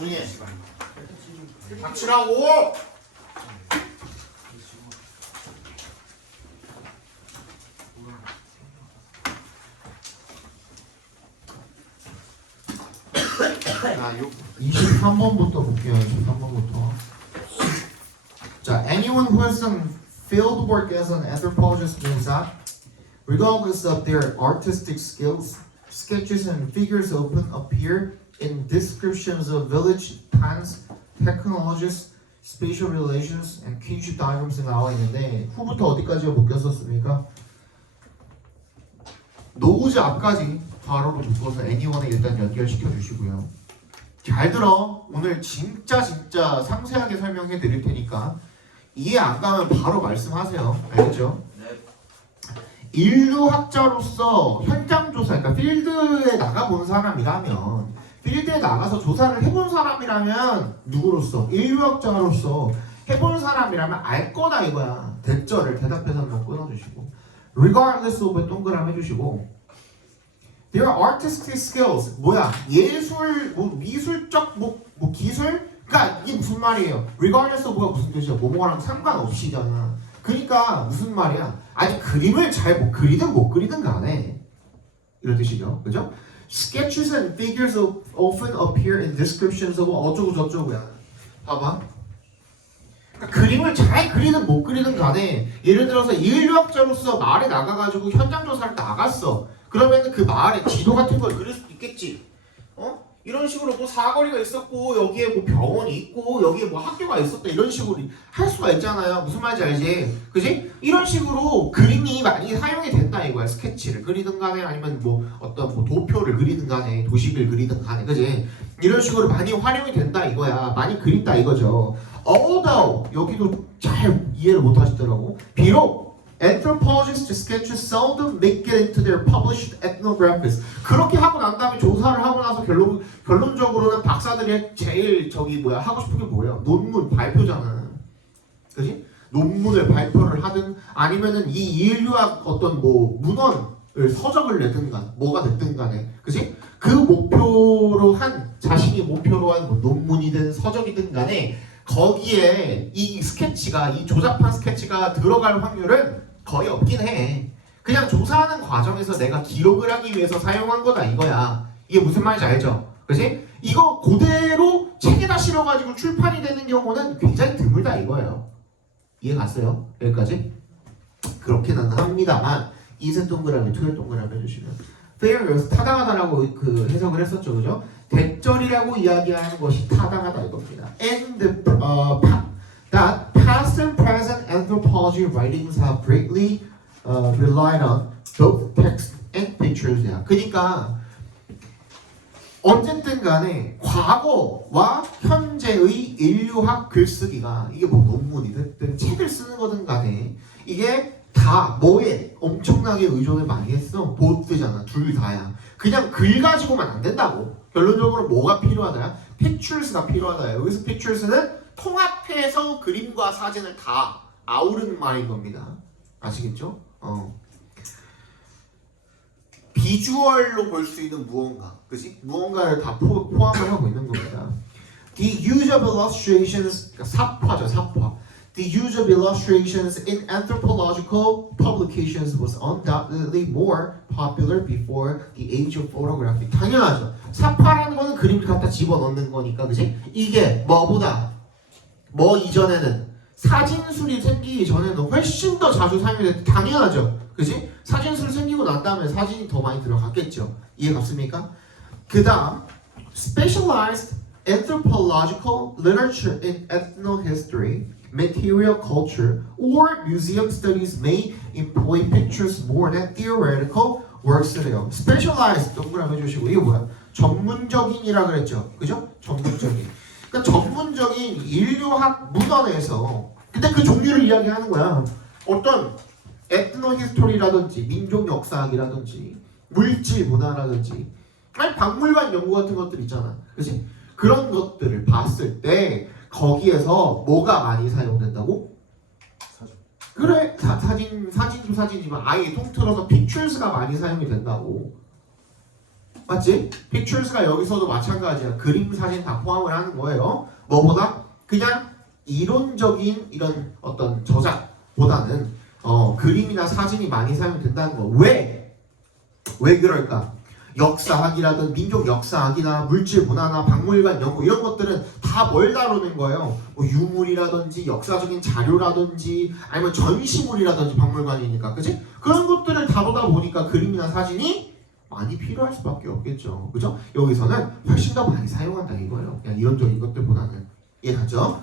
조용히 해. 닥치라고! 자, 23번부터 볼게요. 23번부터. 자, anyone who has done field work as an anthropologist knows that regardless of their artistic skills, sketches and figures often appear in descriptions of village plans, technologies, spatial relations, and kinship diagrams 나와 있는데 후부터 어디까지 묶였었습니까? 노우즈 앞까지 바로 묶어서 anyone에 일단 연결시켜 주시고요. 잘 들어. 오늘 진짜 상세하게 설명해 드릴 테니까 이해 안 가면 바로 말씀하세요. 알겠죠? 인류학자로서 현장 조사, 그러니까 필드에 나가본 사람이라면, 필드에 나가서 조사를 해본 사람이라면 누구로서? 인류학자로서 해본 사람이라면 알 거다 이거야. 대절을 대답해서 한번 끊어주시고, regardless of 동그라미 해주시고, their artistic skills 뭐야? 예술, 미술적 기술? 그러니까 이게 무슨 말이에요? regardless of가 무슨 뜻이야? 뭐뭐랑 상관없이잖아. 그러니까 무슨 말이야? 아니 그림을 잘 못 그리든 못 그리든 간에 이런 뜻이죠, 그죠? Sketches and figures often appear in descriptions of 어쩌고 저쩌고야. 봐봐. 그러니까 그림을 잘 그리든 못 그리든 간에 예를 들어서 인류학자로서 마을에 나가가지고 현장 조사를 나갔어. 그러면 그 마을에 지도 같은 걸 그릴 수도 있겠지. 이런 식으로 뭐 사거리가 있었고 여기에 뭐 병원이 있고 여기에 뭐 학교가 있었다 이런 식으로 할 수가 있잖아요. 무슨 말인지 알지? 그지? 이런 식으로 그림이 많이 사용이 된다 이거야. 스케치를 그리든 간에 아니면 뭐 어떤 뭐 도표를 그리든 간에 도식을 그리든 간에 그지? 이런 식으로 많이 활용이 된다 이거야. 많이 그린다 이거죠. although 여기도 잘 이해를 못 하시더라고. 비록 Anthropologists' sketches seldom make it into their published ethnographies. 그렇게 하고 난 다음에 조사를 하고 나서 결론적으로는 박사들이 제일 하고 싶은 게 뭐예요? 논문 발표잖아. 그지? 논문을 발표를 하든 아니면은 이 인류학 어떤 뭐 문헌을 서적을 내든 간 뭐가 됐든 간에 그지? 그 목표로 한 자신이 목표로 한 뭐 논문이든 서적이든 간에 거기에 이 스케치가 이 조잡한 스케치가 들어갈 확률은 거의 없긴 해. 그냥 조사하는 과정에서 내가 기록을 하기 위해서 사용한 거다 이거야. 이게 무슨 말인지 알죠? 그치? 이거 그대로 책에다 실어가지고 출판이 되는 경우는 굉장히 드물다 이거예요. 이해 갔어요? 여기까지? 그렇게는 합니다만 이색 동그라미, 투의 동그라미 해주시면 fair, 타당하다라고 그 해석을 했었죠, 그죠? 대절이라고 이야기하는 것이 타당하다 이겁니다. And that past and present anthropology writings have greatly relied on both text and pictures. 그러니까 어쨌든 간에 과거와 현재의 인류학 글쓰기가 이게 뭐 논문이 됐든 책을 쓰는 거든 간에 이게 다 뭐에 엄청나게 의존을 많이 했어. 보스잖아. 둘 다야. 그냥 글 가지고만 안 된다고. 결론적으로 뭐가 필요하다? pictures가 필요하다. 여기서 pictures는 통합해서 그림과 사진을 다 아우르는 말인 겁니다. 아시겠죠? 비주얼로 볼 수 있는 무언가, 그지? 무언가를 다 포함을 하고 있는 겁니다. The use of illustrations, 그러니까 사파죠, 사파. The use of illustrations in anthropological publications was undoubtedly more popular before the age of photography. 당연하죠. 사파라는 거는 그림을 갖다 집어넣는 거니까, 그지? 이게 뭐보다 뭐 이전에는 사진술이 생기기 전에는 훨씬 더 자주 사용이 됐. 당연하죠. 그지? 사진술 생기고 난 다음에 사진이 더 많이 들어갔겠죠. 이해 갔습니까? 그 다음 Specialized anthropological literature in ethnohistory, material culture, or museum studies may employ pictures more than theoretical works래요. Specialized 동그라미 해주시고 이게 뭐야? 전문적인이라 그랬죠. 그죠? 전문적인. 그러니까 전문적인 인류학 문헌에서 근데 그 종류를 이야기하는 거야. 어떤 에트노히스토리라든지 민족 역사학이라든지 물질 문화라든지 아니 박물관 연구 같은 것들 있잖아. 그치? 그런 것들을 봤을 때 거기에서 뭐가 많이 사용된다고? 사진. 그래 사진도 사진이지만 아예 통틀어서 픽처스가 많이 사용이 된다고. 맞지? pictures가 여기서도 마찬가지야. 그림, 사진 다 포함을 하는 거예요. 뭐보다? 그냥 이론적인 이런 어떤 저작보다는 그림이나 사진이 많이 사용이 된다는 거. 왜? 왜 그럴까? 역사학이라든 민족 역사학이나 물질 문화나 박물관 연구 이런 것들은 다 뭘 다루는 거예요? 뭐 유물이라든지 역사적인 자료라든지 아니면 전시물이라든지 박물관이니까 그치? 그런 것들을 다루다 보니까 그림이나 사진이 많이 필요할 수밖에 없겠죠. 그죠? 여기서는 훨씬 더 많이 사용한다 이거예요. 그냥 이론적인 것들보다는. 이해가죠?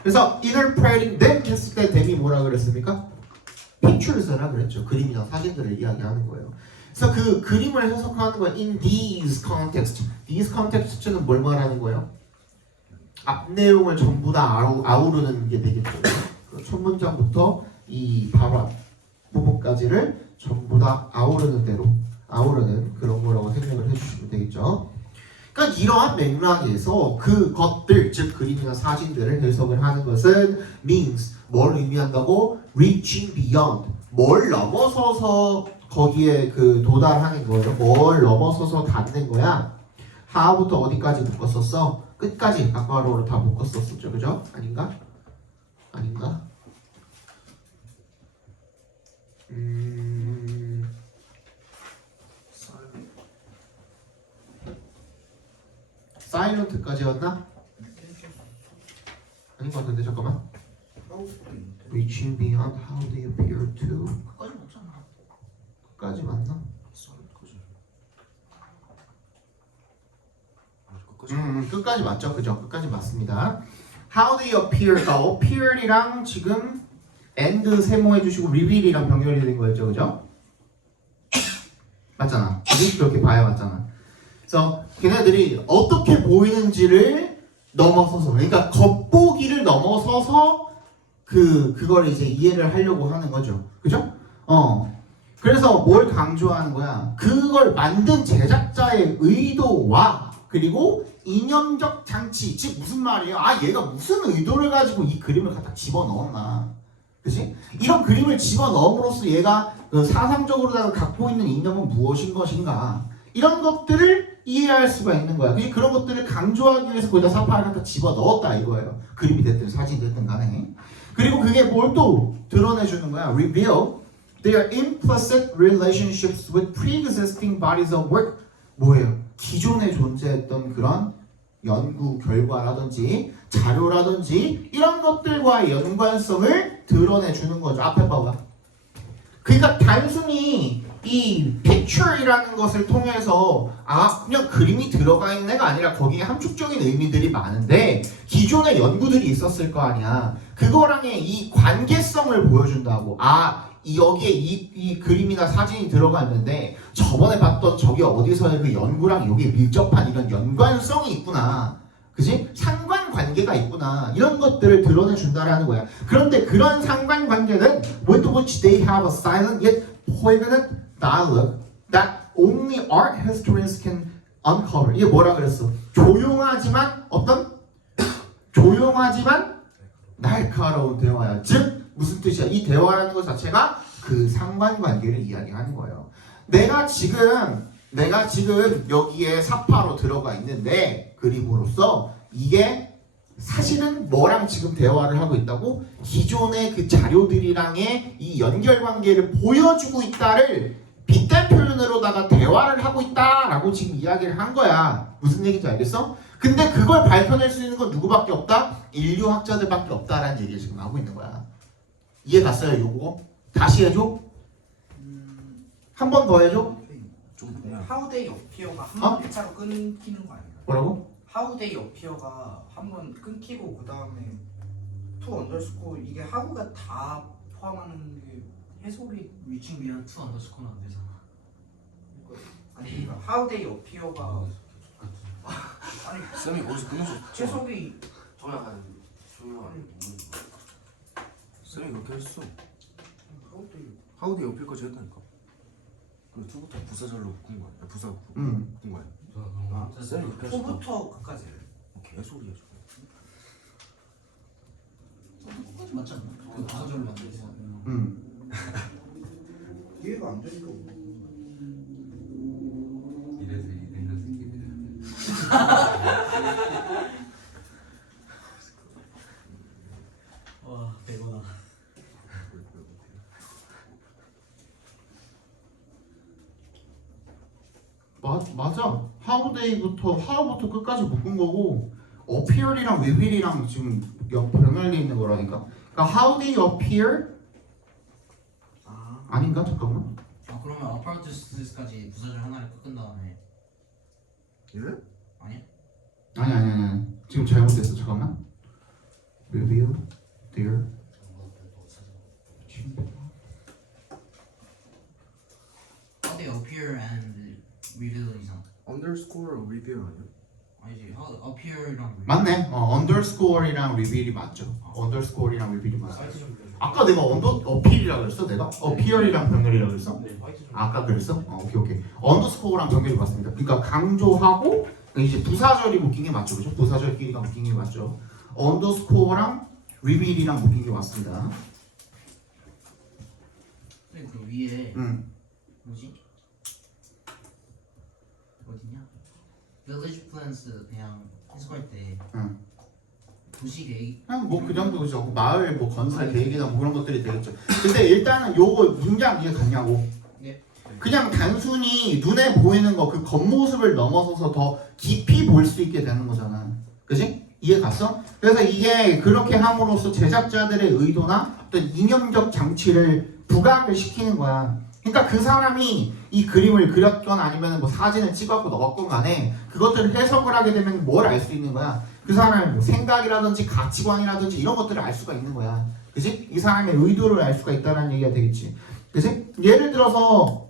그래서 interpreting them 했을 때 them이 뭐라 그랬습니까? pictures라 그랬죠. 그림이나 사진들을 이야기하는 거예요. 그래서 그 그림을 해석하는 건 in these context. these context는 뭘 말하는 거예요? 앞 내용을 전부 다 아우르는 게 되겠죠. 첫 문장부터 이 바로 앞 부분까지를 전부 다 아우르는 대로 아우르는 그런 거라고 생각을 해주시면 되겠죠. 그러니까 이러한 맥락에서 그것들 즉 그림이나 사진들을 해석을 하는 것은 means 뭘 의미한다고? reaching beyond 뭘 넘어서서 거기에 그 도달하는 거예요. 뭘 넘어서서 닿는 거야. 하부터 어디까지 묶었었어? 끝까지 각괄호로 다 묶었었죠. 그죠? 아닌가? 아닌가? 사일런트까지였나? 아닌 것 같은데 잠깐만. Reaching beyond how they appear to. 끝까지 먹잖아. 끝까지 맞나? 끝까지 맞죠? 그죠? 끝까지 맞습니다. How they appear. appear이랑 지금 and 세모해 주시고 reveal이랑 병렬이 된 거였죠, 그죠? 맞잖아. 그지? 그렇게 봐야 맞잖아. 그래서 걔네들이 어떻게 보이는지를 넘어서서, 그러니까 겉보기를 넘어서서 그걸 이제 이해를 하려고 하는 거죠, 그죠? 그래서 뭘 강조하는 거야? 그걸 만든 제작자의 의도와 그리고 이념적 장치, 즉 무슨 말이에요? 아 얘가 무슨 의도를 가지고 이 그림을 갖다 집어넣었나, 그치? 이런 그림을 집어넣음으로써 얘가 그 사상적으로 갖고 있는 이념은 무엇인 것인가, 이런 것들을 이해할 수가 있는 거야. 그런 것들을 강조하기 위해서 거기다 사파를 갖다 집어넣었다 이거예요. 그림이 됐든 사진이 됐든 간에. 그리고 그게 뭘 또 드러내주는 거야? reveal their implicit relationships with pre-existing bodies of work. 뭐예요? 기존에 존재했던 그런 연구 결과라든지 자료라든지 이런 것들과의 연관성을 드러내주는 거죠. 앞에 봐봐. 그러니까 단순히 이 picture이라는 것을 통해서 그냥 그림이 들어가 있는 애가 아니라 거기에 함축적인 의미들이 많은데 기존의 연구들이 있었을 거 아니야. 그거랑의 이 관계성을 보여준다고. 여기에 이 그림이나 사진이 들어가 있는데 저번에 봤던 저기 어디서의 그 연구랑 여기에 밀접한 이런 연관성이 있구나. 그지? 상관관계가 있구나. 이런 것들을 드러내준다라는 거야. 그런데 그런 상관관계는 with which they have a silent yet poignant dialogue that only art historians can uncover. 이게 뭐라 그랬어? 조용하지만 조용하지만 날카로운 대화야. 즉 무슨 뜻이야? 이 대화라는 것 자체가 그 상관관계를 이야기하는 거예요. 내가 지금 여기에 사파로 들어가 있는데 그림으로써 이게 사실은 뭐랑 지금 대화를 하고 있다고? 기존의 그 자료들이랑의 이 연결관계를 보여주고 있다를 빗댄 표현으로다가 대화를 하고 있다라고 지금 이야기를 한 거야. 무슨 얘기인지 알겠어? 근데 그걸 밝혀낼 수 있는 건 누구밖에 없다? 인류학자들밖에 없다라는 얘기를 지금 하고 있는 거야. 이해 갔어요? 요거? 다시 해줘? 한 번 더 해줘? How they appear가 한번 회차로 끊기는 거 아닌가요? 뭐라고? How they appear가 한번 끊기고 그 다음에 to underscore 이게 how가 다 포함하는 게 해석이 위층 비한 투 언더스코는 안 되잖아. 아니 그러니까 how they appear가 아니 쌤이 거기서 끊어서 해석이 저 약간 조용하게 쌤이 그렇게 했어. 하우디 옆에까지 했다니까. 그리고 투부터 부사절로 묶은 거야. 부사 묶은 거야. 쌤이 그렇게 했어. to부터 끝까지 개소리야 저거. 끝까지 맞지 않나? 그 부사절로 만들어서. 이해가 안 되니까 이래서 이래. 맞아. how부터 끝까지 묶은 거고 appear이랑 reveal이랑 지금 병렬돼 있는 거라니까. 그러니까 how they appear 아닌가? 잠깐만. 아 그러면 apparatuska지 부사절 하나를 끄끈 다음에 이래? 아니야? 아니. 지금 잘못됐어. 잠깐만. reveal their How they appear and reveal 이상 underscore reveal 아니야? 아니지 how appear랑 맞네. underscore이랑 reveal이 맞죠. underscore이랑 reveal이 맞아. 사이트 좀 빌려줘. 아까 내가 appeal이라 그랬어? 내가 appear이랑 병렬이라 그랬어? 네 사이트 좀 아까 그랬어? 오케이. 언더스코어랑 병렬이 맞습니다. 그러니까 강조하고 이제 부사절이 묶인 게 맞죠, 그죠? 부사절끼리가 묶인 게 맞죠. 언더스코어랑 리빌이랑 묶인 게 맞습니다. 근데 그 위에 뭐지? 어디냐? Village plans 그냥 해석할 때 도시 계획 그냥 뭐 그 정도 그죠? 마을 뭐 건설 계획이나 뭐 그런 것들이 되겠죠. 근데 일단은 요거 문장 이해 갔냐고? 네. 그냥 단순히 눈에 보이는 거 그 겉모습을 넘어서서 더 깊이 볼 수 있게 되는 거잖아. 그지? 이해 갔어? 그래서 이게 그렇게 함으로써 제작자들의 의도나 어떤 이념적 장치를 부각을 시키는 거야. 그러니까 그 사람이 이 그림을 그렸건 아니면 뭐 사진을 찍었고 넣었건 간에 그것들을 해석을 하게 되면 뭘 알 수 있는 거야? 그 사람의 뭐 생각이라든지 가치관이라든지 이런 것들을 알 수가 있는 거야. 그지? 이 사람의 의도를 알 수가 있다는 얘기가 되겠지. 그지? 예를 들어서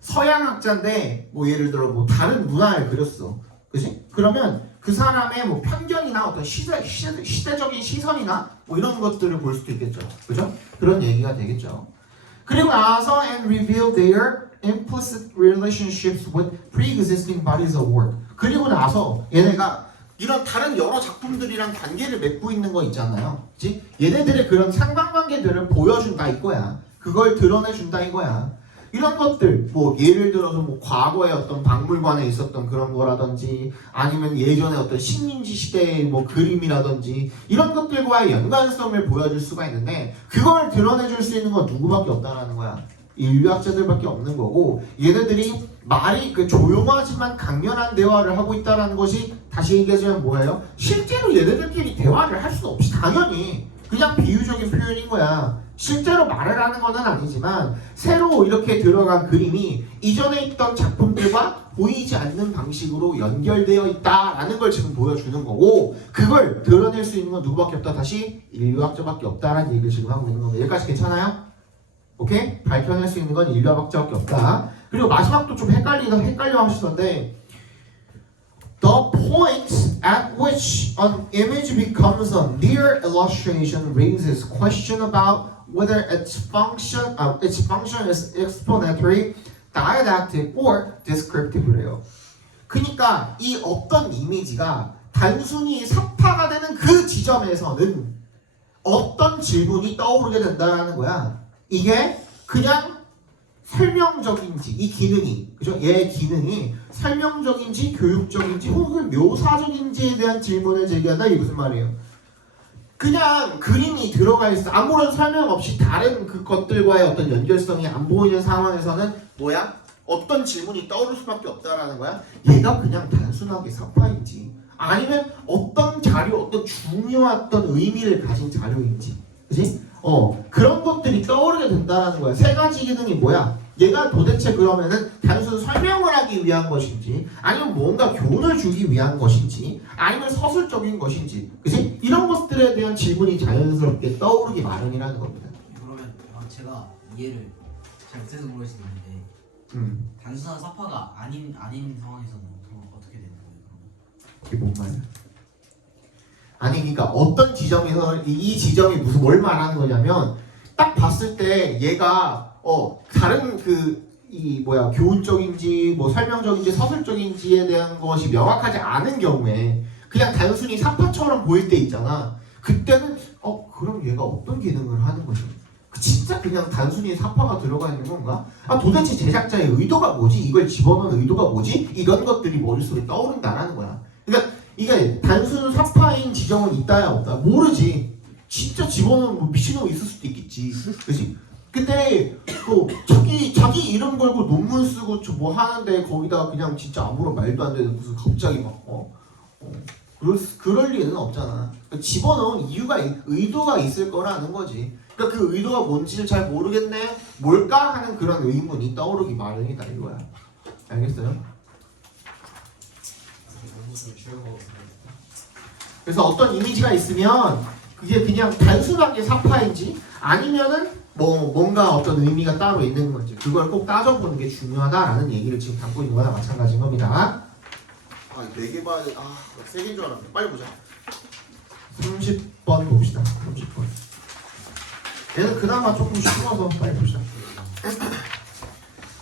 서양학자인데 뭐 예를 들어 뭐 다른 문화를 그렸어. 그지? 그러면 그 사람의 뭐 편견이나 어떤 시대적인 시선이나 뭐 이런 것들을 볼 수도 있겠죠. 그죠? 그런 얘기가 되겠죠. 그리고 나서 and reveal their implicit relationships with pre-existing bodies of work. 그리고 나서 얘네가 이런 다른 여러 작품들이랑 관계를 맺고 있는 거 있잖아요. 그치? 얘네들의 그런 상관관계들을 보여준다 이거야. 그걸 드러내준다 이거야. 이런 것들, 뭐 예를 들어서 뭐 과거에 어떤 박물관에 있었던 그런 거라든지 아니면 예전에 어떤 식민지 시대의 뭐 그림이라든지 이런 것들과의 연관성을 보여줄 수가 있는데 그걸 드러내줄 수 있는 건 누구밖에 없다라는 거야. 인류학자들밖에 없는 거고 얘네들이 말이 그 조용하지만 강렬한 대화를 하고 있다라는 것이 다시 얘기하자면 뭐예요? 실제로 얘네들끼리 대화를 할 수는 없이 당연히 그냥 비유적인 표현인 거야. 실제로 말을 하는 건 아니지만 새로 이렇게 들어간 그림이 이전에 있던 작품들과 보이지 않는 방식으로 연결되어 있다라는 걸 지금 보여주는 거고 그걸 드러낼 수 있는 건 누구밖에 없다. 다시 인류학자밖에 없다라는 얘기를 지금 하고 있는 겁니다. 여기까지 괜찮아요? 오케이? 밝혀낼 수 있는 건 인류학자밖에 없다. 그리고 마지막도 좀 헷갈려 하시던데 The point at which an image becomes a mere illustration raises question about whether its function is explanatory, didactic, or descriptive래요. 그러니까 이 어떤 이미지가 단순히 사파가 되는 그 지점에서는 어떤 질문이 떠오르게 된다는 거야. 이게 그냥 설명적인지 이 기능이 그죠? 얘의 기능이 설명적인지 교육적인지 혹은 묘사적인지에 대한 질문을 제기한다. 이게 무슨 말이에요? 그냥 그림이 들어가 있어 아무런 설명 없이 다른 그 것들과의 어떤 연결성이 안 보이는 상황에서는 뭐야? 어떤 질문이 떠오를 수밖에 없다라는 거야. 얘가 그냥 단순하게 사파인지 아니면 어떤 자료, 어떤 중요한 어떤 의미를 가진 자료인지, 그지? 그런 것들이 떠오르게 된다라는 거야. 세 가지 기능이 뭐야? 얘가 도대체 그러면은 단순 설명을 하기 위한 것인지 아니면 뭔가 교훈을 주기 위한 것인지 아니면 서술적인 것인지, 그지? 이런 것들에 대한 질문이 자연스럽게 떠오르기 마련이라는 겁니다. 그러면 제가 이해를 잘못해서 모를 수 있는데 단순한 사파가 아닌 상황에서는 어떻게 되는 거예요? 그게 뭔 말이야? 아니 그러니까 어떤 지점에서 이 지점이 무슨 뭘 말하는 거냐면 딱 봤을 때 얘가 다른 교훈적인지 뭐 설명적인지 서술적인지에 대한 것이 명확하지 않은 경우에 그냥 단순히 사파처럼 보일 때 있잖아. 그때는 그럼 얘가 어떤 기능을 하는 거지? 진짜 그냥 단순히 사파가 들어가 있는 건가? 도대체 제작자의 의도가 뭐지? 이걸 집어넣은 의도가 뭐지? 이런 것들이 머릿속에 떠오른다라는 거야. 그러니까 이게 단순 사파인 지점은 있다야 없다 모르지. 진짜 집어넣은 미친놈이 있을 수도 있겠지. 그렇지? 근데 그 자기 이름 걸고 논문 쓰고 뭐 하는데 거기다 그냥 진짜 아무런 말도 안 되는 무슨 갑자기 막 그럴 리는 없잖아. 그러니까 집어넣은 이유가 의도가 있을 거라는 거지. 그러니까 그 의도가 뭔지를 잘 모르겠네. 뭘까 하는 그런 의문이 떠오르기 마련이다 이거야. 알겠어요? 그래서 어떤 이미지가 있으면 그게 그냥 단순하게 사파인지 아니면은 뭐 뭔가 어떤 의미가 따로 있는 건지 그걸 꼭 따져보는 게 중요하다라는 얘기를 지금 담고 있는 거나 마찬가지인 겁니다. 아, 4개 봐야 돼. 아, 3개인 줄 알았네. 빨리 보자. 30번 봅시다. 30번. 얘는 그나마 조금 쉬워서 빨리 봅시다.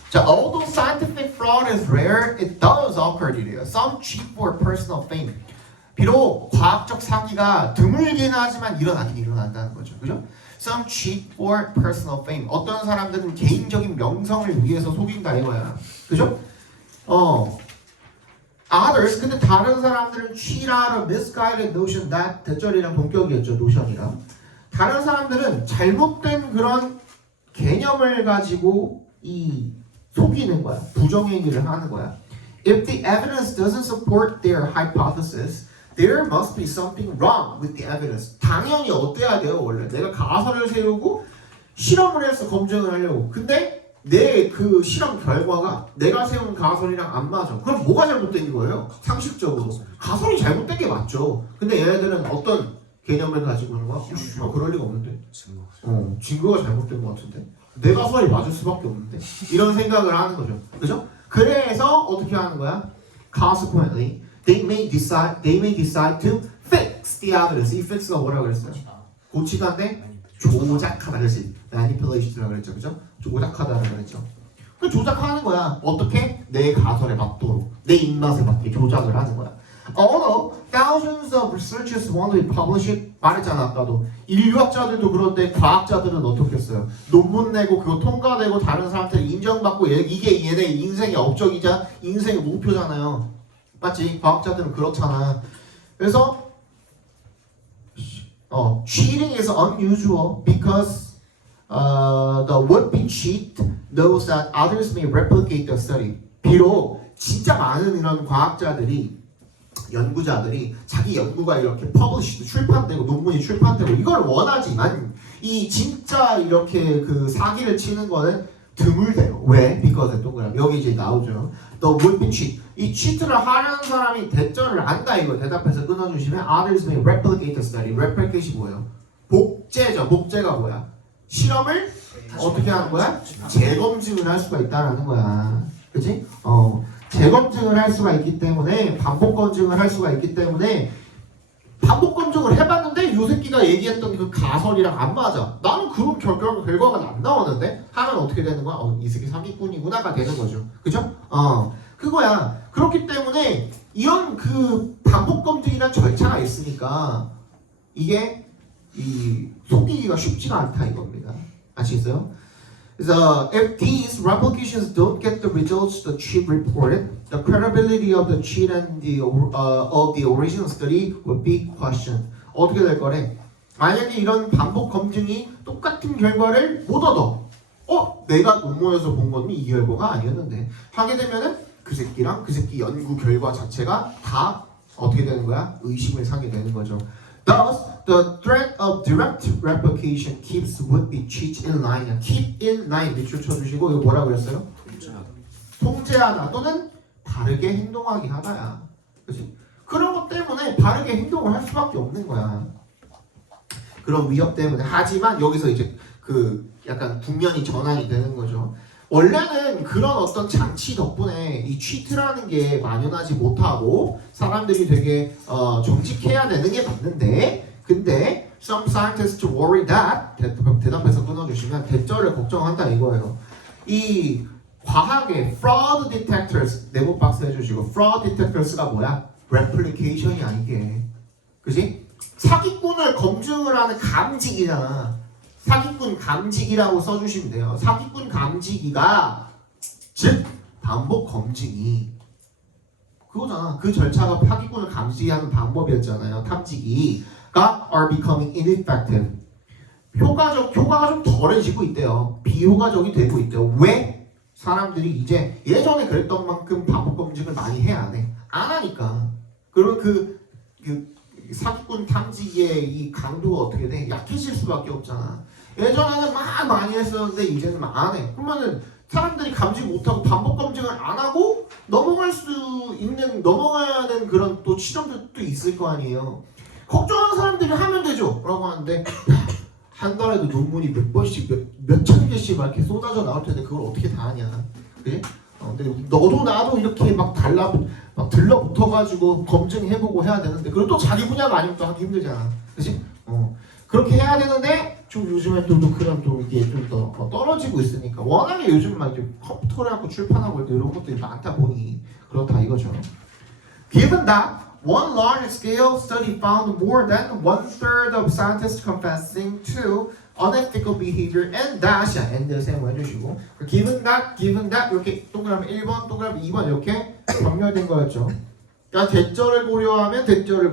자, although scientific fraud is rare, it does occur 이래요. Some cheat for personal fame. 비록 과학적 사기가 드물긴 하지만 일어나긴 일어난다는 거죠. 그죠? Some cheat for personal fame. 어떤 사람들은 개인적인 명성을 위해서 속인다 이거야. 그죠? Others, 근데 다른 사람들은 cheat out of misguided notion that 대절이랑 동격이었죠. 노션이랑. 다른 사람들은 잘못된 그런 개념을 가지고 속이는 거야. 부정행위를 하는 거야. If the evidence doesn't support their hypothesis, there must be something wrong with the evidence. 당연히 어때야 돼요, 원래. 내가 가설을 세우고 실험을 해서 검증을 하려고. 근데 내 그 실험 결과가 내가 세운 가설이랑 안 맞아. 그럼 뭐가 잘못된 거예요? 상식적으로. 가설이 잘못된 게 맞죠. 근데 얘네들은 어떤 개념을 가지고 있는 거야? 그럴 리가 없는데. 증거가 잘못된 것 같은데. 내 가설이 맞을 수밖에 없는데. 이런 생각을 하는 거죠. 그죠? 그래서 어떻게 하는 거야? Consequently, they may decide to fix the evidence. 이 fix가 뭐라고 그랬어요? 고치다인데 조작하다 그랬어. manipulation이라고 그랬죠. 그죠? 조작하다라고 그랬죠. 그 조작하는 거야. 어떻게? 내 가설에 맞도록, 내 입맛에 맞게 조작을 하는 거야. Although thousands of researchers want to publish it, 말했잖아 아까도. 인류학자들도 그런데 과학자들은 어떻게 했어요? 논문 내고 그거 통과되고 다른 사람한테 인정받고 이게 얘네 인생의 업적이자 인생의 목표잖아요. 맞지? 과학자들은 그렇잖아. 그래서 cheating is unusual because the would-be cheat knows that others may replicate the study. 비록 진짜 많은 이런 과학자들이 연구자들이 자기 연구가 이렇게 published 출판되고 논문이 출판되고 이걸 원하지만 이 진짜 이렇게 그 사기를 치는 거는 드물대요. 왜? because 동그라미 여기 이제 나오죠. The would-be cheat. 이 cheat를 하려는 사람이 대절을 안다 이거 대답해서 끊어주시면 others may replicate the study. replicate이 뭐예요? 복제죠. 복제가 뭐야? 실험을 어떻게 하는 거야? 재검증을 할 수가 있다라는 거야. 그치? 재검증을 할 수가 있기 때문에 반복 검증을 할 수가 있기 때문에 반복 검증을 해봤는데 요 새끼가 얘기했던 그 가설이랑 안 맞아. 나는 그런 결과가 안 나오는데 하면 어떻게 되는 거야? 이 새끼 사기꾼이구나가 되는 거죠. 그죠? 그거야. 그렇기 때문에 이런 그 반복 검증이란 절차가 있으니까 이게 속이기가 쉽지가 않다 이겁니다. 아시겠어요? So if these replications don't get the results the cheat reported, the credibility of the cheat and of the original study would be questioned. 어떻게 될 거래? 만약에 이런 반복 검증이 똑같은 결과를 못 얻어. 내가 논문에서 본 건 이 결과가 아니었는데 하게 되면은 그 새끼랑 그 새끼 연구 결과 자체가 다 어떻게 되는 거야? 의심을 사게 되는 거죠. Thus, the threat of direct replication keeps would-be cheat in line. Keep in line 밑줄 쳐주시고 이거 뭐라고 그랬어요? 통제하다 또는 바르게 행동하게 하다야. 그렇지? 그런 것 때문에 바르게 행동을 할 수밖에 없는 거야. 그런 위협 때문에. 하지만 여기서 이제 그 약간 국면이 전환이 되는 거죠. 원래는 그런 어떤 장치 덕분에 이 cheat라는 게 만연하지 못하고 사람들이 되게 정직해야 되는 게 맞는데 근데 some scientists worry that 대답해서 끊어주시면 대절을 걱정한다 이거예요. 이 과학의 fraud detectors 네모 박스 해주시고 fraud detectors가 뭐야? replication이 아니게 그지? 사기꾼을 검증을 하는 감지기잖아. 사기꾼 감지기라고 써주시면 돼요. 사기꾼 감지기가 즉 반복 검증이 그거잖아. 그 절차가 사기꾼을 감지하는 방법이었잖아요. 탐지기가 are becoming ineffective. 효과가 좀 덜해지고 있대요. 비효과적이 되고 있대요. 왜? 사람들이 이제 예전에 그랬던 만큼 반복 검증을 많이 해 안 해? 안 하니까. 그러면 그 사기꾼 탐지기의 이 강도가 어떻게 돼? 약해질 수밖에 없잖아. 예전에는 막 많이 했었는데 이제는 막 안 해. 그러면은 사람들이 감지 못하고 반복 검증을 안 하고 넘어가야 하는 그런 또 시점도 있을 거 아니에요. 걱정하는 사람들이 하면 되죠 라고 하는데 한 달에도 논문이 몇 번씩 몇천 개씩 막 이렇게 쏟아져 나올 텐데 그걸 어떻게 다 하냐. 그래? 근데 너도 나도 이렇게 막 들러붙어가지고 검증해보고 해야 되는데 그리고 또 자기 분야가 아니면 또 하기 힘들잖아. 그치? 그렇게 해야 되는데 좀 요즘에 또 그런 또 이게 좀 더 떨어지고 있으니까 워낙에 요즘 막 이제 컴퓨터를 갖고 출판하고 이런 것들이 많다 보니 그렇다 이거죠. Given that one large-scale study found more than 1/3 of scientists confessing to unethical behavior and dash and 사용해주시고 given that 이렇게 동그라미 1번 동그라미 2번 이렇게 병렬된 거였죠. 그러니까 대절을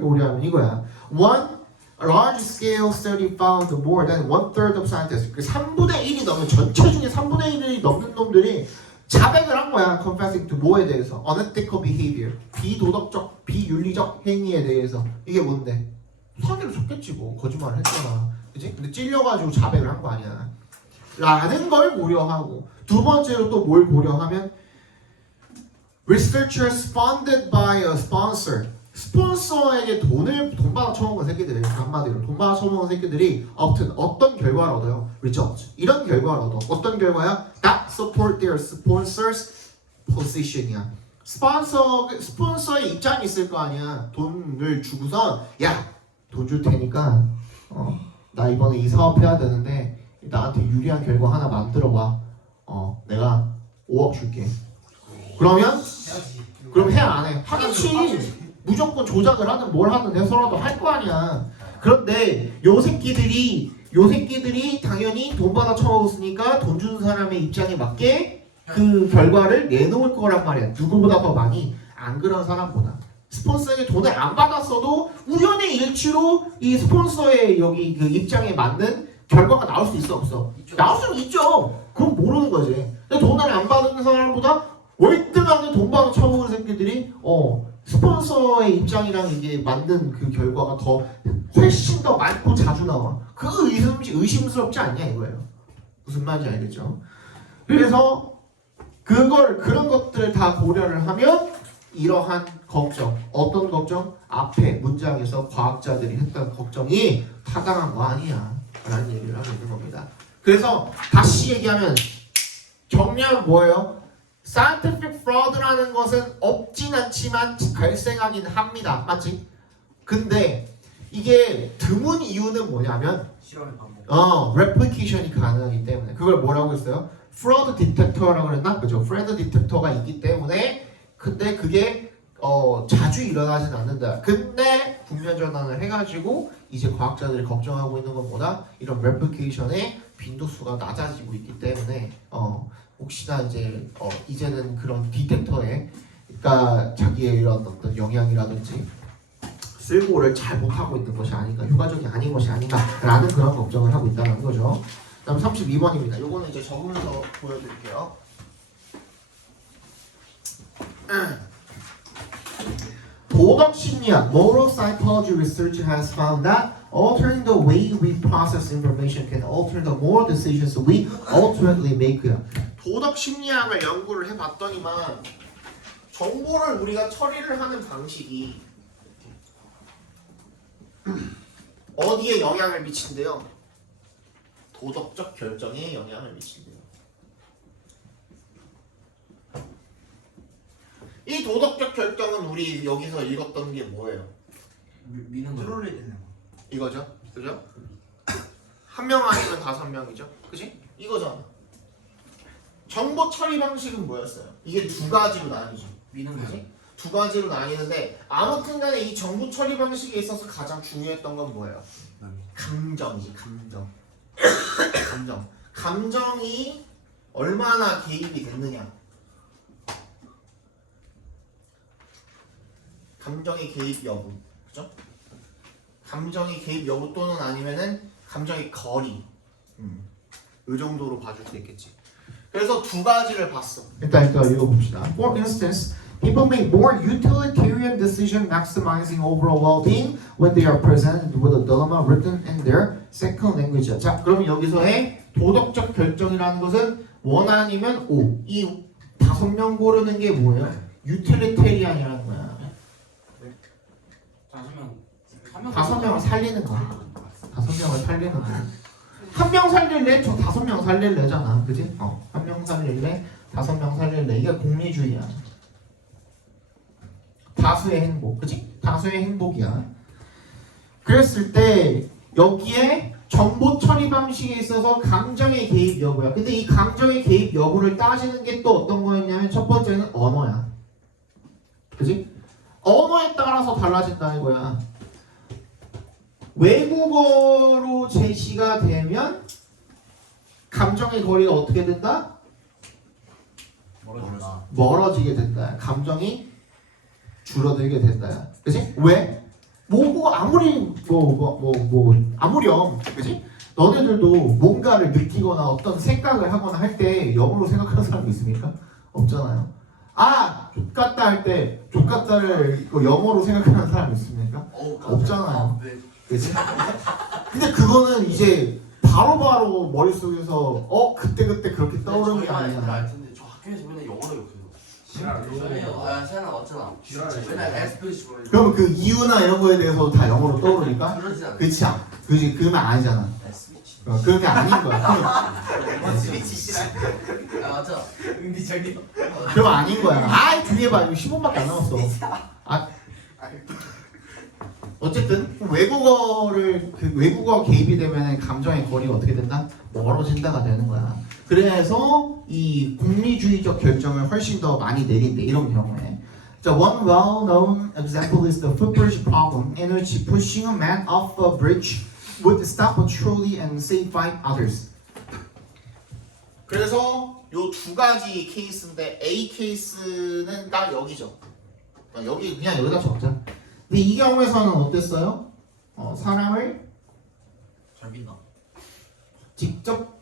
고려하면 이거야. One large-scale study found more than 1/3 of scientists. 그 3분의 1이 넘는 전체 중에 3분의 1이 넘는 놈들이 자백을 한 거야. confessing to 뭐에 대해서? unethical behavior. 비도덕적, 비윤리적 행위에 대해서. 이게 뭔데? 사기를 쳤겠지 뭐. 거짓말을 했잖아. 그치? 근데 찔려가지고 자백을 한 거 아니야. 라는 걸 고려하고 두 번째로 또 뭘 고려하면 researchers funded by a sponsor. 스폰서에게 돈 받아 처먹은 새끼들이 한마디로 돈 받아 처먹은 새끼들이 어떤 결과를 얻어요? results. 이런 결과를 얻어. 어떤 결과야? that support their sponsors position이야. 스폰서의 입장이 있을 거 아니야. 돈을 주고선 야, 돈 줄 테니까 나 이번에 이 사업 해야 되는데 나한테 유리한 결과 하나 만들어 봐. 내가 5억 줄게. 그러면 그럼 해 안 해? 하겠지. 무조건 조작을 하든 뭘 하든 해서라도 할 거 아니야. 그런데 요 새끼들이 당연히 돈 받아 처먹었으니까 돈 주는 사람의 입장에 맞게 그 결과를 내놓을 거란 말이야. 누구보다 더 많이. 안 그런 사람보다. 스폰서에게 돈을 안 받았어도 우연의 일치로 이 스폰서의 여기 그 입장에 맞는 결과가 나올 수 있어 없어? 나올 수는 있죠. 그건 모르는 거지. 근데 돈을 안 받은 사람보다 월등하게 돈 받아 처먹은 새끼들이 스폰서의 입장이랑 이게 맞는 그 결과가 훨씬 더 많고 자주 나와. 그거 의심스럽지 않냐 이거예요. 무슨 말인지 알겠죠? 그래서 그런 것들을 다 고려를 하면 이러한 걱정, 어떤 걱정? 앞에 문장에서 과학자들이 했던 걱정이 타당한 거 아니야 라는 얘기를 하고 있는 겁니다. 그래서 다시 얘기하면 정리하면 뭐예요? scientific fraud라는 것은 없진 않지만 발생하긴 합니다. 맞지? 근데 이게 드문 이유는 뭐냐면 실험의 반복. replication이 가능하기 때문에 그걸 뭐라고 했어요? fraud detector라고 그랬나? 그죠? fraud detector가 있기 때문에 근데 그게 자주 일어나진 않는다. 근데 국면 전환을 해가지고 이제 과학자들이 걱정하고 있는 것보다 이런 replication의 빈도수가 낮아지고 있기 때문에 혹시나 이제는 그런 디텍터에 그러니까 자기의 이런 어떤 영향이라든지 쓸고를 잘 못하고 있는 것이 아닌가, 효과적이 아닌 것이 아닌가라는 그런 걱정을 하고 있다는 거죠. 다음 32번입니다. 요거는 이제 적으면서 보여드릴게요. 도덕 심리학 (moral psychology) research has found that altering the way we process information can alter the moral decisions we ultimately make. 도덕 심리학을 연구를 해봤더니만 정보를 우리가 처리를 하는 방식이 어디에 영향을 미친대요? 도덕적 결정에 영향을 미친대요. 이 도덕적 결정은 우리 여기서 읽었던 게 뭐예요? 미는 거. 트롤이 되는 거. 이거죠? 그죠? 한 명 아니면 5명이죠? 그치? 이거잖아. 정보 처리 방식은 뭐였어요? 이게 두 가지로 나뉘죠. 미는 거지? 두 가지로 나뉘는데 아무튼 간에 이 정보 처리 방식에 있어서 가장 중요했던 건 뭐예요? 감정이지. 감정이 얼마나 개입이 됐느냐. 감정의 개입 여부. 그죠? 감정의 개입 여부 또는 아니면은 감정의 거리. 이 정도로 봐줄 수 있겠지. 그래서 두 가지를 봤어. 일단 읽어봅시다. For instance, people make more utilitarian decision maximizing overall well-being when they are presented with a dilemma written in their second language. 자, 그럼 여기서의 도덕적 결정이라는 것은 원 아니면 O. 이 5명 고르는 게 뭐예요? 유틸리테리안이라는 거야. 5명을 살리는 거야. 5명을 살리는 거야. 한 명 살릴래? 저 5명 살릴래잖아. 그지? 한 명 살릴래? 5명 살릴래? 이게 공리주의야. 다수의 행복. 그지? 다수의 행복이야. 그랬을 때 여기에 정보 처리 방식에 있어서 감정의 개입 여부야. 근데 이 감정의 개입 여부를 따지는 게 또 어떤 거였냐면 첫 번째는 언어야. 그지? 언어에 따라서 달라진다는 거야. 외국어로 제시가 되면 감정의 거리가 어떻게 된다? 멀어지게 된다. 감정이 줄어들게 된다. 그치? 왜? 아무리 아무렴, 그치? 너네들도 뭔가를 느끼거나 어떤 생각을 하거나 할 때 영어로 생각하는 사람 있습니까? 없잖아요. 족같다 할 때 족같다를 영어로 생각하는 사람 있습니까? 없잖아요. 그치? 근데 그거는 이제 바로바로 머릿속에서 그때 그렇게 떠오르는 게 아니야. 저 학교에서 맨날 영어로 욕해요. 세나 맞잖아. 맨날 에스페이스 보내. 그럼 그 이유나 이런 거에 대해서 다 영어로 떠오르니까? 그러지 않아. 그렇지 않아. 그지? 그러면 아니잖아. 그런 게 아닌 거야. 맞잖아. 은비장님. 그럼 아닌 거야. 조용히 해봐. 이거 10분밖에 안 남았어. 어쨌든 외국어 개입이 되면 감정의 거리가 어떻게 된다? 멀어진다가 되는 거야. 그래서 이 공리주의적 결정을 훨씬 더 많이 내린대. 이런 경우에. 자, one well-known example is the footbridge problem, in which pushing a man off a bridge would stop a trolley and save 5 others. 그래서 요 두 가지 케이스인데 A 케이스는 딱 여기죠. 여기 그냥 여기다 적자. 근데 이 경우에서는 어땠어요? 사람을 잘 민다. 직접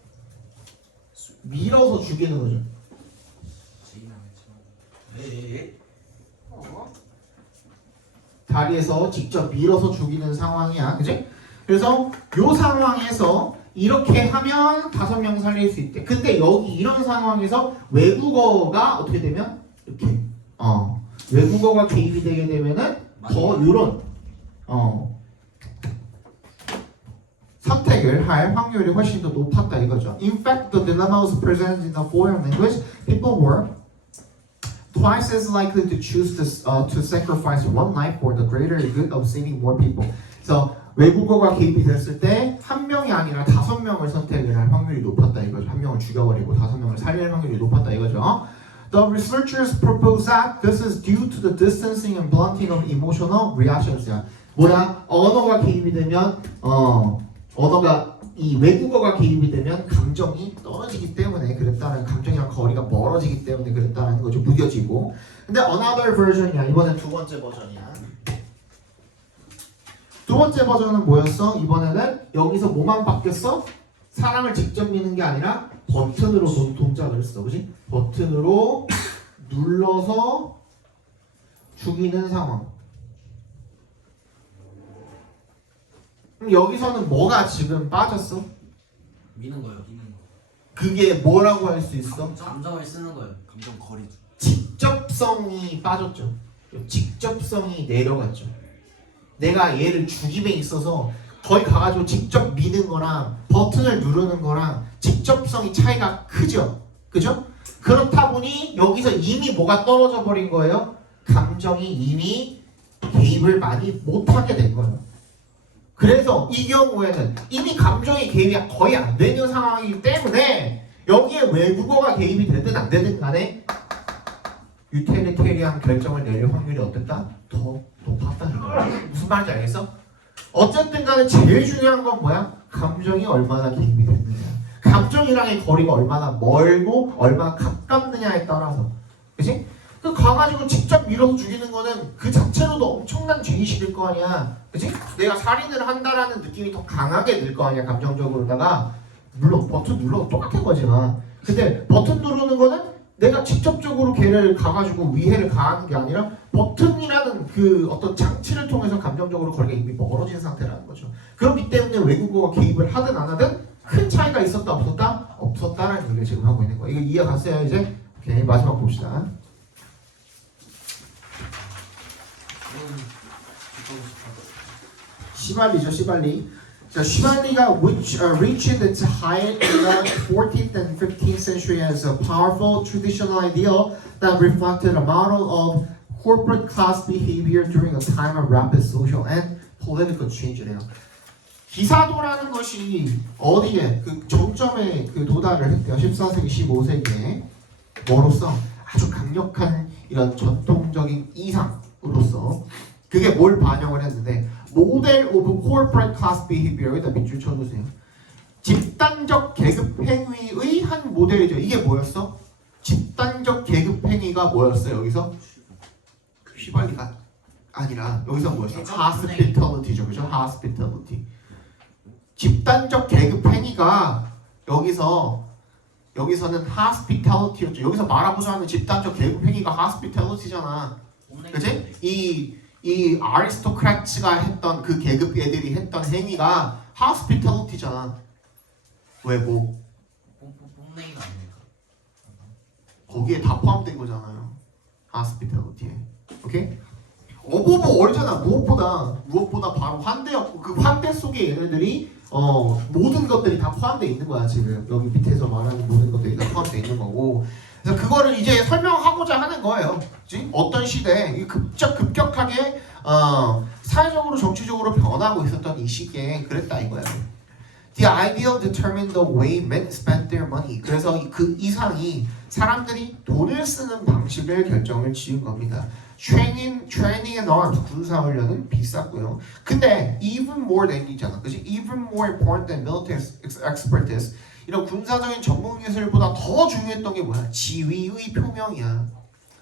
밀어서 죽이는 거죠. 다리에서 직접 밀어서 죽이는 상황이야, 그지? 그래서 요 상황에서 이렇게 하면 5명 살릴 수 있대. 근데 여기 이런 상황에서 외국어가 어떻게 되면 이렇게 외국어가 개입이 되게 되면은 더 이런 선택을 할 확률이 훨씬 더 높았다 이거죠. In fact, the dilemma was presented in a foreign language. People were twice as likely to choose to sacrifice one life for the greater good of saving more people. 그래서 외국어가 개입이 됐을 때 한 명이 아니라 5명을 선택을 할 확률이 높았다 이거죠. 한 명을 죽여버리고 5명을 살릴 확률이 높았다 이거죠. The researchers propose that this is due to the distancing and blunting of emotional reactions. 언어가 개입이 되면 이 외국어가 개입이 되면 감정이 떨어지기 때문에 그랬다는, 감정이랑 거리가 멀어지기 때문에 그랬다는 거죠. 무뎌지고. 근데 another version이야. 이번엔 두 번째 버전이야. 두 번째 버전은 뭐였어? 이번에는 여기서 뭐만 바뀌었어? 사람을 직접 미는 게 아니라 버튼으로 동작을 했어. 그지? 버튼으로 눌러서 죽이는 상황. 그럼 여기서는 뭐가 지금 빠졌어? 미는 거예요. 그게 뭐라고 할 수 있어? 감정을 쓰는 거예요. 감정 거리. 직접성이 빠졌죠. 직접성이 내려갔죠. 내가 얘를 죽임에 있어서 거기 가가지고 직접 미는 거랑 버튼을 누르는 거랑 직접성이 차이가 크죠. 그죠? 그렇다 보니 여기서 이미 뭐가 떨어져 버린 거예요? 감정이 이미 개입을 많이 못하게 된 거예요. 그래서 이 경우에는 이미 감정의 개입이 거의 안 되는 상황이기 때문에 여기에 외국어가 개입이 되든 안 되든 간에 유틸리테리안 결정을 내릴 확률이 어땠다? 더 높았다는 거야. 무슨 말인지 알겠어? 어쨌든 간에 제일 중요한 건 뭐야? 감정이 얼마나 개입이 됐느냐. 감정이랑의 거리가 얼마나 멀고 얼마나 가깝느냐에 따라서. 그치? 그 가가지고 직접 밀어서 죽이는 거는 그 자체로도 엄청난 죄의식일 거 아니야. 그치? 내가 살인을 한다라는 느낌이 더 강하게 들 거 아니야, 감정적으로다가. 버튼 눌러도 똑같은 거지만 근데 버튼 누르는 거는 내가 직접적으로 걔를 가가지고 위해를 가하는 게 아니라 버튼이라는 그 어떤 장치를 통해서 감정적으로 거리가 이미 멀어진 상태라는 거죠. 그렇기 때문에 외국어가 개입을 하든 안 하든 큰 차이가 있었다 없었다? 없었다라는 얘기를 지금 하고 있는 거예요. 이거 이해 갔어요 이제? 오케이 마지막 봅시다. 시발리죠 시발리. 자, 시발리가 which reached its height in the 14th and 15th century as a powerful traditional ideal that reflected a model of corporate class behavior during a time of rapid social and political change래요. 기사도라는 것이 어디에 그 정점에 그 도달을 했대요. 14세기, 15세기에 뭐로서 아주 강력한 이런 전통적인 이상으로서 그게 뭘 반영을 했는데 모델 오브 corporate class behavior에다 밑줄 쳐주세요. 집단적 계급 행위의 한 모델이죠. 이게 뭐였어? 집단적 계급 행위가 뭐였어요? 여기서 휘발리가 아니라 여기서 뭐였어? hospitality죠, 그죠? hospitality. 집단적 계급 행위가 여기서는 hospitality였죠. 여기서 말하고자 하는 집단적 계급 행위가 hospitality잖아. 그치? 이 아리스토크라츠가 했던 그 계급 애들이 했던 행위가 hospitality잖아. 왜 뭐? 뽐내기가 아닙니까? 거기에 다 포함된 거잖아요. hospitality에. 오케이? 어버버 얼잖아. 무엇보다 바로 환대였고 그 환대 속에 얘네들이 모든 것들이 다 포함되어 있는 거야. 지금 여기 밑에서 말하는 모든 것들이 다 포함되어 있는 거고. 그래서 그거를 이제 설명하고자 하는 거예요. 그치? 어떤 시대에 급격하게 사회적으로 정치적으로 변하고 있었던 이 시기에 그랬다 이거야. The ideal determined the way men spent their money. 그래서 그 이상이 사람들이 돈을 쓰는 방식을 결정을 지은 겁니다. Training and arms, 군사훈련은 비쌌고요. 근데 even more than 이잖아, 그렇지? Even more important than military expertise. 이런 군사적인 전문 기술보다 더 중요했던 게 뭐야? 지위의 표명이야.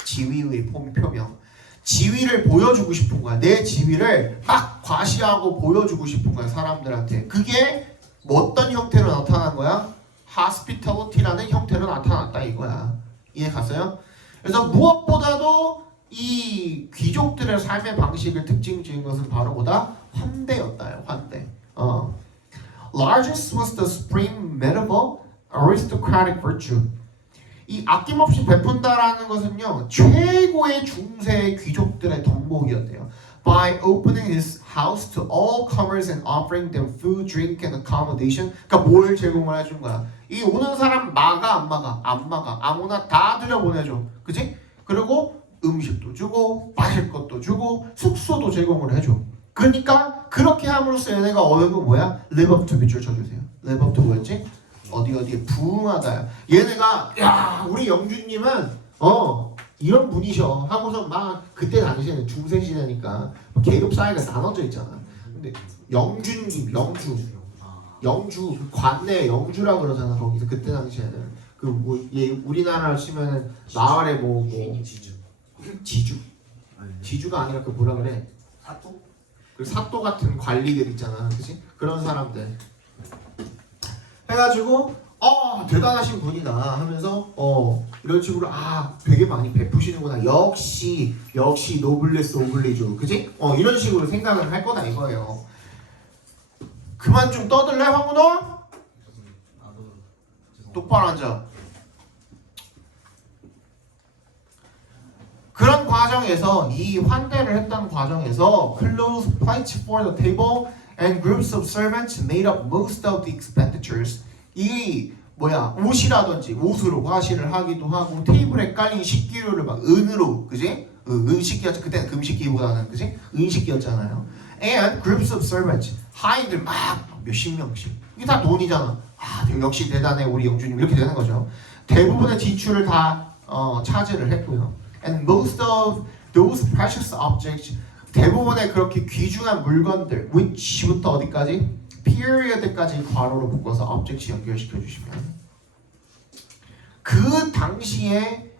지위의 표명. 지위를 보여주고 싶은 거야. 내 지위를 막 과시하고 보여주고 싶은 거야 사람들한테. 그게 어떤 형태로 나타난 거야? hospitality라는 형태로 나타났다 이거야. 이해 갔어요? 그래서 무엇보다도 이 귀족들의 삶의 방식을 특징 지은 것은 바로 뭐다? 환대였다요. 환대. Largesse was the supreme medieval aristocratic virtue. 이 아낌없이 베푼다라는 것은요 최고의 중세 귀족들의 덕목이었대요. By opening his house to all comers and offering them food, drink, and accommodation. 그러니까 뭘 제공을 해준 거야? 이 오는 사람 안 막아. 아무나 다 들여보내줘. 그치? 그리고 음식도 주고 마실 것도 주고 숙소도 제공을 해줘. 그러니까 그렇게 함으로써 얘네가 얻은 건 뭐야? live up to 밑줄 쳐주세요. live up to 뭐였지? 어디에 부응하다야. 얘네가 야 우리 영주님은 이런 분이셔 하고서 막 그때 당시에는 중세 시대니까 계급 사회가 나눠져 있잖아. 근데 영주님 영주 관내 영주라고 그러잖아. 거기서 그때 당시에는 그 뭐 우리나라로 치면은 마을에 뭐 지주가 아니라 그 뭐라 그래? 사또? 그 사또 같은 관리들 있잖아, 그치? 그런 사람들 해가지고 대단하신 분이다 하면서 이런 식으로 되게 많이 베푸시는구나. 역시 노블레스 오블리주, 그치? 이런 식으로 생각을 할 거다 이거예요. 그만 좀 떠들래 황문호? 똑바로 앉아. 그런 과정에서 이 환대를 했던 과정에서 close plates for the table and groups of servants made up most of the expenditures. 이 옷이라든지 옷으로 과시를 하기도 하고 테이블에 깔린 식기류를 막 은으로, 그지? 은식기였죠. 그때는 금식기보다는, 그지? 은식기였잖아요. And groups of servants, 하인들 막 몇십 명씩. 이게 다 돈이잖아. 역시 대단해 우리 영주님, 이렇게 되는 거죠. 대부분의 지출을 다 차지를 했고요. And most of those precious objects, 대부분의 그렇게 귀중한 물건들, which부터 어디까지? period까지 괄호로 묶어서 objects 연결시켜 주시면 그 당시에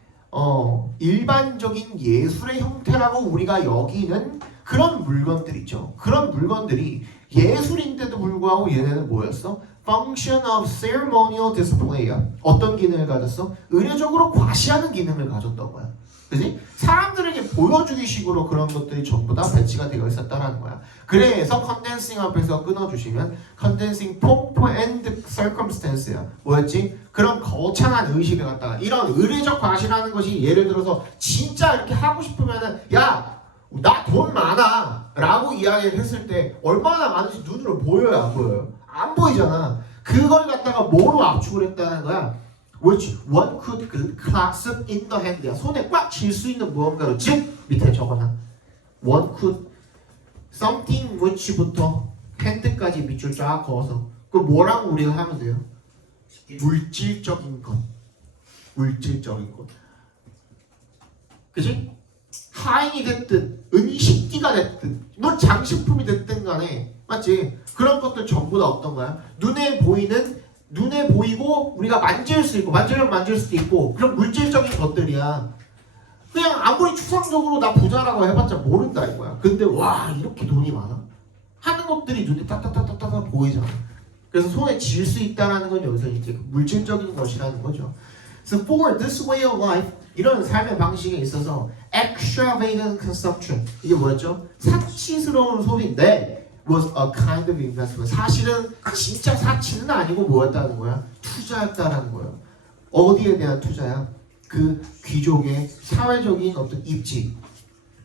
일반적인 예술의 형태라고 우리가 여기는 그런 물건들 있죠. 그런 물건들이 예술인데도 불구하고 얘네는 뭐였어? function of ceremonial display야. 어떤 기능을 가졌어? 의례적으로 과시하는 기능을 가졌던 거야. 그지? 사람들에게 보여주기 식으로 그런 것들이 전부 다 배치가 되어 있었다라는 거야. 그래서 컨덴싱 앞에서 끊어주시면 컨덴싱 pomp and circumstance야. 뭐였지? 그런 거창한 의식을 갖다가 이런 의례적 과시라는 것이 예를 들어서 진짜 이렇게 하고 싶으면은 야 나 돈 많아 라고 이야기를 했을 때 얼마나 많은지 눈으로 보여요 안 보여요? 안 보이잖아. 그걸 갖다가 뭐로 압축을 했다는 거야? which one could clasp in the hand야. 손에 꽉 쥘 수 있는 무언가로 즉 밑에 적어놔. one could something which부터 hand까지 밑줄 쫙 그어서 그 뭐라고 우리가 하면 돼요? 물질적인 것. 물질적인 것. 그치? 하인이 됐든 은식기가 됐든 뭐 장식품이 됐든 간에 맞지? 그런 것들 전부 다 어떤 거야? 눈에 보이고 우리가 만질 수 있고 만지면 만질 수도 있고 그런 물질적인 것들이야. 그냥 아무리 추상적으로 나 부자라고 해봤자 모른다 이거야. 근데 와 이렇게 돈이 많아? 하는 것들이 눈에 딱딱딱딱딱 보이잖아. 그래서 손에 쥘 수 있다는 건 여기서 이제 물질적인 것이라는 거죠. So for this way of life 이런 삶의 방식에 있어서 extravagant consumption 이게 뭐였죠? 사치스러운 소비인데 was a kind of investment. 사실은 진짜 사치는 아니고 뭐였다는 거야? 투자였다라는 거예요. 어디에 대한 투자야? 그 귀족의 사회적인 어떤 입지,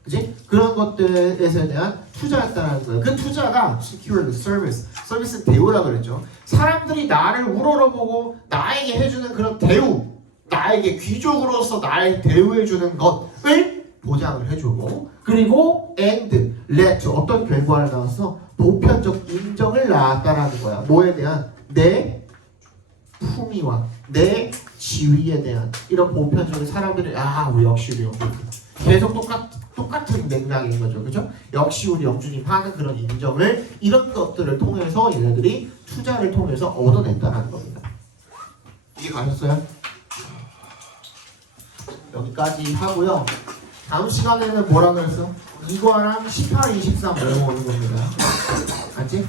그지? 그런 것들에 대한 투자였다라는 거예요. 그 투자가 secure the service. 서비스는 대우라 그랬죠. 사람들이 나를 우러러보고 나에게 해주는 그런 대우, 나에게 귀족으로서 나를 대우해주는 것을 보장을 해주고 그리고 and led to 어떤 결과를 나왔어? 보편적 인정을 낳았다라는 거야. 뭐에 대한? 내 품위와 내 지위에 대한 이런 보편적인 사람들이 우리 역시 우리 영준님 계속 똑같은 맥락인 거죠. 그죠? 역시 우리 영준님 하는 그런 인정을 이런 것들을 통해서 얘네들이 투자를 통해서 얻어낸다는 겁니다. 이게 가셨어요? 여기까지 하고요. 다음 시간에는 뭐라 그랬어? 이거랑 18, 23 외워오는 겁니다. 알지?